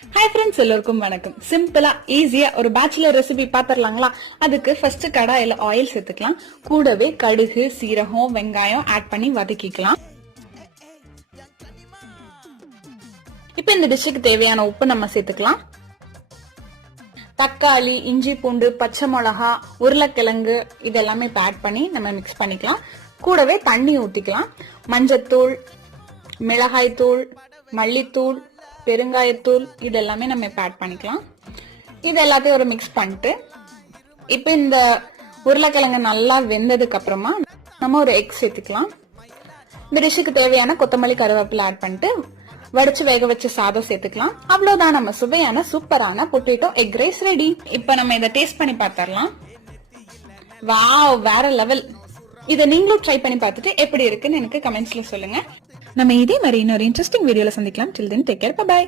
Hi friends, எல்லாருக்கும் வணக்கம். சிம்பிளா ஈஸியா ஒரு பேச்சுலர் ரெசிபி பாத்திரலாங்களா? அதுக்கு ஃபர்ஸ்ட் கடாயில ஆயில் சேர்த்துக்கலாம். கூடவே கடுகு, சீரகம், வெங்காயம் ஆட் பண்ணி வதக்கிக்கலாம். இப்போ இந்த டிஷ்ஷுக்கு தேவையான உப்பு நம்ம சேர்த்துக்கலாம். தக்காளி, இஞ்சி பூண்டு, பச்சை மிளகா, உருளைக்கிழங்கு இதெல்லாமே இப்போ ஆட் பண்ணி நம்ம மிக்ஸ் பண்ணிக்கலாம். கூடவே தண்ணி ஊத்திக்கலாம். மஞ்சத்தூள், மிளகாய் தூள், மல்லித்தூள், பெருங்காயத்தூள் இதெல்லாமே நம்ம இப்ப ஆட் பண்ணிக்கலாம். இது எல்லாத்தையும் ஒரு மிக்ஸ் பண்ணிட்டு இப்ப இந்த உருளைக்கிழங்கு நல்லா வெந்ததுக்கு அப்புறமா நம்ம ஒரு எக் சேர்த்துக்கலாம். இந்த டிஷ்ஷுக்கு தேவையான கொத்தமல்லி, கருவேப்பிலை ஆட் பண்ணிட்டு வடிச்சு வேக வச்ச சாதம் சேர்த்துக்கலாம். அவ்வளவுதான், நம்ம சுவையான சூப்பரான பொட்டேட்டோ எக் ரைஸ் ரெடி. இப்ப நம்ம இதை டேஸ்ட் பண்ணி பார்த்தரலாம். வாவ், வேற லெவல். இதை நீங்களும் ட்ரை பண்ணி பார்த்துட்டு எப்படி இருக்குன்னு எனக்கு கமெண்ட்ஸ்ல சொல்லுங்க. நம்ம இதே மாதிரி இன்னொரு இன்ட்ரெஸ்டிங் வீடியோல சந்திக்கலாம். Till then, take care. Bye bye.